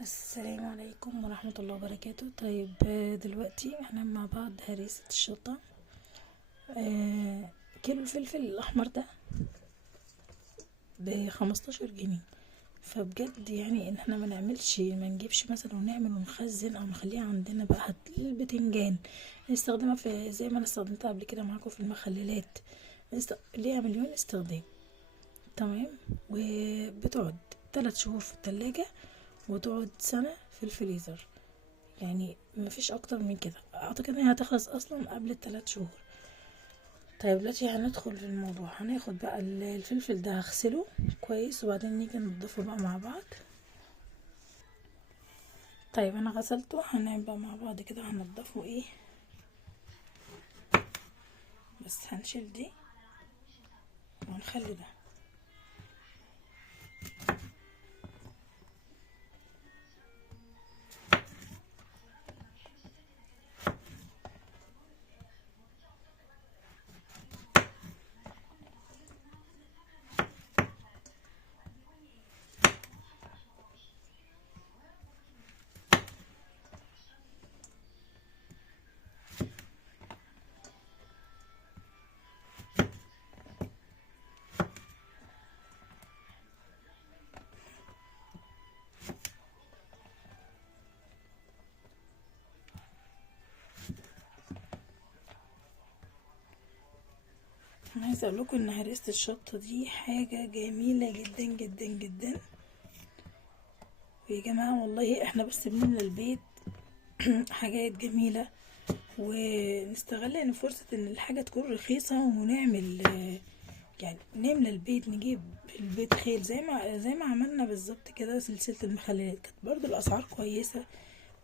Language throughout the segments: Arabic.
السلام عليكم ورحمة الله وبركاته. طيب، دلوقتي احنا مع بعض هريسة الشطة. كيلو الفلفل الأحمر ده ب15 جنيه. فبجد يعني ان احنا ما نجيبش مثلا ونعمل ونخزن او نخليها عندنا. بقى البتنجان نستخدمها في زي ما انا استخدمتها قبل كده معاكم في المخللات. ليها مليون استخدام. تمام. وبتقعد 3 شهور في التلاجة، وتقعد سنة في الفريزر. يعني مفيش اكتر من كده. اعتقد ان هي هتخلص اصلا قبل ال3 شهور. طيب دلوقتي هندخل في الموضوع. هناخد بقى الفلفل ده هغسله كويس، وبعدين نيجي ننضفه بقى مع بعض. طيب انا غسلته، هنعمل بقى مع بعض كده هنضفه بس هنشيل دي وهنخلي ده. انا عايزه اقول لكم ان هريسه الشطه دي حاجه جميله جدا جدا جدا. ويا جماعه والله احنا بس بنملى البيت حاجات جميله، ونستغل ان فرصه ان الحاجه تكون رخيصه ونعمل يعني نملى البيت. نجيب البيت خير زي ما عملنا بالظبط كده. سلسله المخللات كانت برضو الاسعار كويسه،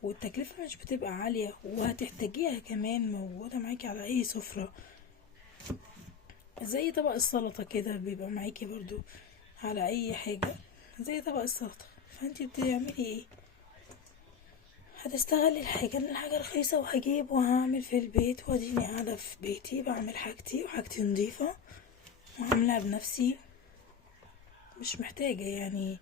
والتكلفه مش بتبقى عاليه، وهتحتاجيها كمان موجوده معاكي على اي سفره. زي طبق السلطه كده بيبقى معاكي برضو على اي حاجه، زي طبق السلطه. فانتي بتعملي ايه؟ هتستغلي الحاجه ان الحاجه رخيصه، وهجيب وهعمل في البيت، واديني قاعده في بيتي بعمل حاجتي وحاجتي نظيفه وعاملاها بنفسي. مش محتاجه يعني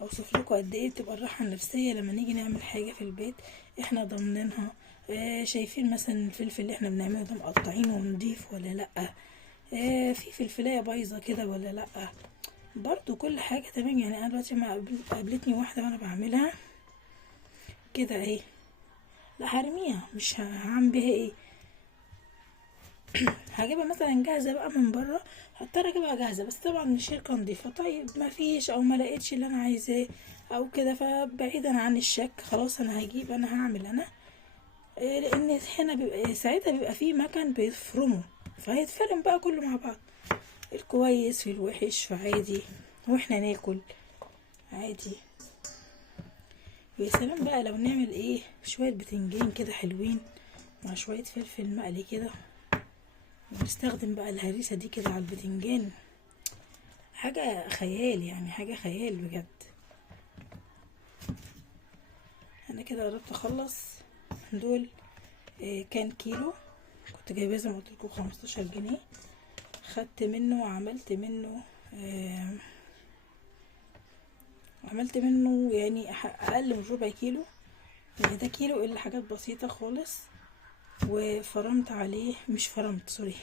اوصف لكم قد ايه بتبقى الراحه النفسيه لما نيجي نعمل حاجه في البيت احنا ضامنينها. شايفين مثلا الفلفل اللي احنا بنعمله ده مقطعينه ونضيف ولا لا. في فلفلايه بايظه كده ولا لا. برضو كل حاجه تمام. يعني انا دلوقتي ما قابلتني واحده وانا بعملها كده اهي، لا هرميها، مش هعمل بيها ايه. هجيبها مثلا جاهزه بقى من بره، هضطر اجيبها جاهزه، بس طبعا من شركه نضيفه. طيب ما فيش او ما لقيتش اللي انا عايزاه او كده، فبعيدا عن الشك خلاص انا هجيب، انا هعمل انا. لان هنا بيبقى ساعتها بيبقى فيه مكان بيفرمه، فهيتفرم بقى كله مع بعض، الكويس في الوحش، فعادي واحنا ناكل عادي. ويا سلام بقى لو نعمل شويه بتنجان كده حلوين مع شويه فلفل مقلي كده، ونستخدم بقى الهريسه دي كده على البتنجان. حاجه خيال، يعني حاجه خيال بجد. انا كده قربت اخلص دول. كان كيلو، كنت جايباه زي ما قلت لكم 15 جنيه. خدت منه وعملت منه يعني اقل من ربع كيلو. يعني ده كيلو الا حاجات بسيطة خالص. وفرمت عليه، مش فرمت سوري،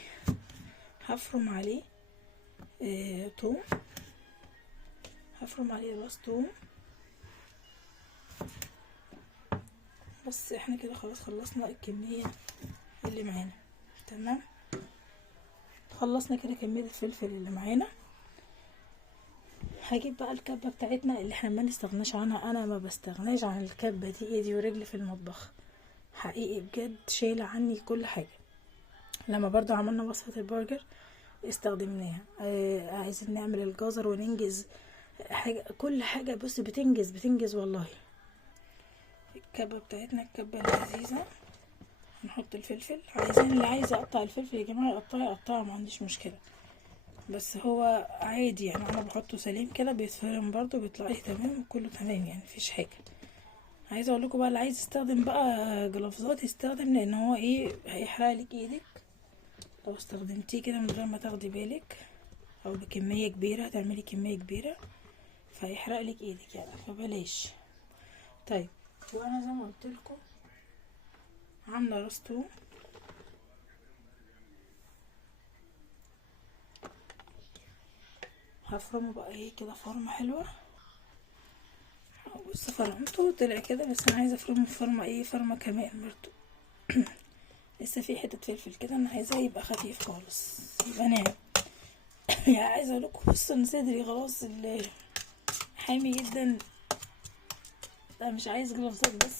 هفرم عليه توم. هفرم عليه راس توم. بس احنا كده خلاص خلصنا الكمية اللي معانا. تمام، خلصنا كده كمية الفلفل اللي معانا. هجيب بقى الكبة بتاعتنا اللي احنا ما نستغناش عنها. انا ما بستغناش عن الكبة دي، ايدي ورجلي في المطبخ حقيقي بجد، شايلة عني كل حاجة. لما برضو عملنا وصفة البرجر استخدمناها. عايزين نعمل الجزر وننجز حاجة، كل حاجة بص بتنجز والله. الكبة بتاعتنا الكبة اللذيذة. هنحط الفلفل، عايزين اللي عايز يقطع الفلفل يا جماعة يقطعه، ما عنديش مشكلة. بس هو عادي يعني، انا بحطه سليم كده بيتفرم برضو بيطلع لي تمام وكله تمام، يعني مفيش حاجة. عايزه اقول لكم بقى اللي عايز يستخدم بقى جلافزات يستخدم، لان هو هيحرق لك ايدك لو استخدمتيه كده من غير ما تاخدي بالك، او بكميه كبيره، هتعملي كميه كبيره فهيحرق لك ايدك يعني، فبلاش. طيب، وانا زي ما قلت لكم عامله راس توم. هفرمه بقى ايه كده فرمه حلوه. بص فرمته طلع كده، بس انا عايزه افرمه فرمه ايه، فرمه كمان برضو. لسه في حته فلفل كده انا عايزاه يبقى خفيف خالص، يبقى ناعم. يعني عايزه اقول لكم بصوا ان صدري خلاص حامي جدا. ده مش عايز جلافزات بس،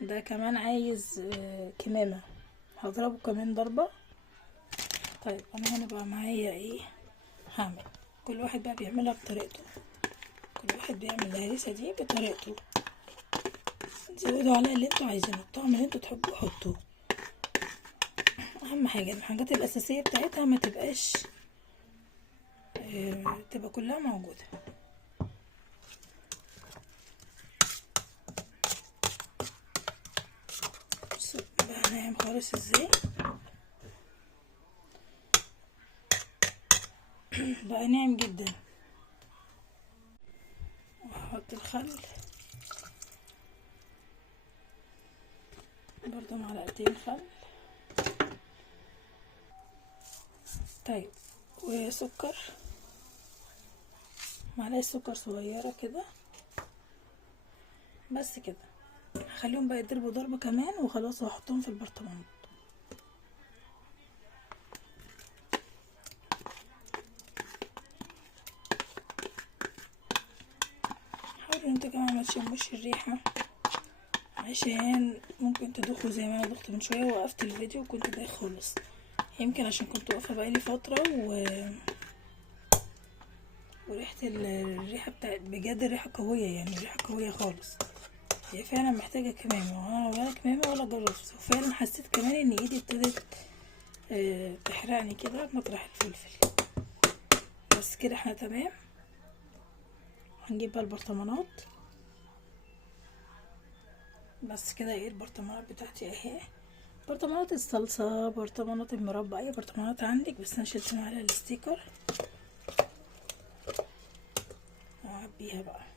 ده كمان عايز كمامه. هضربه كمان ضربه. طيب انا هنا بقى معايا ايه هعمل. كل واحد بقى بيعملها بطريقته، كل واحد بيعمل الهريسه دي بطريقته. زودوا عليها اللي انتوا عايزينه، الطعم اللي انتوا تحبوا حطوه. اهم حاجه الحاجات الاساسيه بتاعتها ما تبقاش تبقى كلها موجوده. بصوا بقى ناعم خالص ازاي. بقى ناعم جدا. وهحط الخل برضو، معلقتين خل. طيب وسكر، معلقه سكر صغيره كده، بس كده. هخليهم بقى يضربوا ضربه كمان وخلاص، وهحطهم في البرطمان. حاولوا انتوا كمان ما تشموش الريحه، عشان ممكن تدوخوا زي ما انا دخت من شويه. وقفت الفيديو وكنت دايخ خالص، يمكن عشان كنت واقفه بقالي فتره وريحه الريحه بتاعت بجد الريحه قويه، يعني الريحه قويه خالص. هي فعلا محتاجه كمامه، وانا ولا كمامه ولا جربت. وفعلا حسيت كمان ان ايدي ابتدت تحرقني كده مطرح الفلفل. بس كده احنا تمام. هنجيب بقى البرطمانات. بس كده ايه البرطمانات بتاعتي اهي، برطمانات الصلصة، برطمانات المربى، اي برطمانات عندك. بس انا شلت معاها الستيكر واعبيها بقى.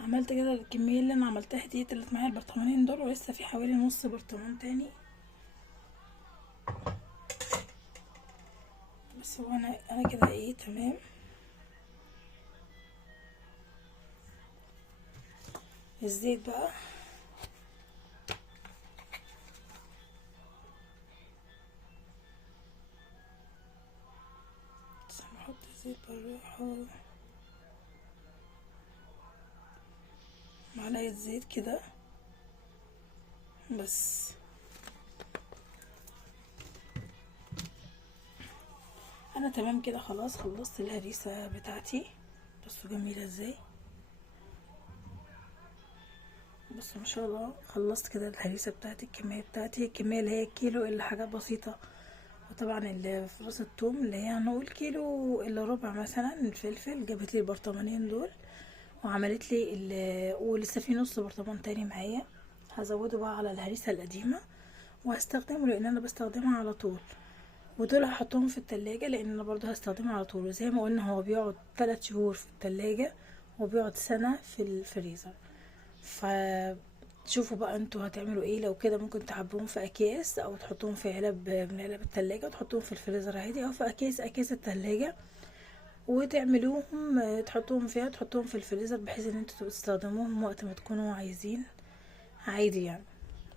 عملت كده الكمية اللي انا عملتها دي، طلعت معايا البرطمانين دول، ولسه في حوالي نص برطمان تاني. بس هو انا كده ايه تمام. الزيت بقى بس هنحط الزيت بالراحة، معلقة زيت كده بس. انا تمام كده خلاص، خلصت الهريسة بتاعتي. بصوا جميلة ازاي، بصوا ما شاء الله. خلصت كده الهريسة بتاعتي، الكمية بتاعتي، الكمية اللي هي كيلو الا حاجات بسيطة. وطبعا اللي في راس الثوم اللي هي هنقول كيلو الا ربع مثلا. الفلفل جابت لي البرطمانين دول، وعملت لي ولسه في نص برطمان تاني معايا. هزوده بقى على الهريسة القديمة وهستخدمه، لان انا بستخدمها على طول. ودول هحطهم في التلاجة لان انا برضو هستخدمه على طول. وزي ما قلنا هو بيقعد 3 شهور في التلاجة وبيقعد سنة في الفريزر. فشوفوا بقى انتوا هتعملوا ايه. لو كده ممكن تحبوهم في اكياس او تحطوهم في علب من علب التلاجة وتحطوهم في الفريزر عادي، او في اكياس التلاجة وتعملوهم تحطوهم فيها، تحطوهم في الفريزر بحيث ان انتوا تستخدموهم وقت ما تكونوا عايزين عادي يعني.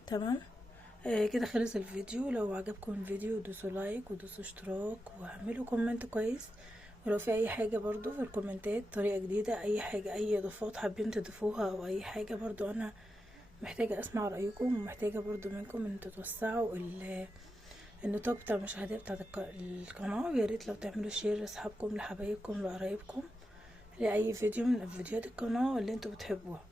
تمام. كده خلص الفيديو. لو عجبكم الفيديو دوسوا لايك ودوسوا اشتراك واعملوا كومنت كويس. ولو في اي حاجة برضو في الكومنتات طريقة جديدة، اي حاجة اي اضافات حابين تضيفوها او اي حاجة، برضو انا محتاجة اسمع رأيكم، ومحتاجة برضو منكم ان توسعوا النطاق بتاع المشاهدات بتاعت القناة. ويا ريت لو تعملوا شير لاصحابكم لحبايبكم لقرايبكم لأي فيديو من فيديوهات القناة اللي انتوا بتحبوها.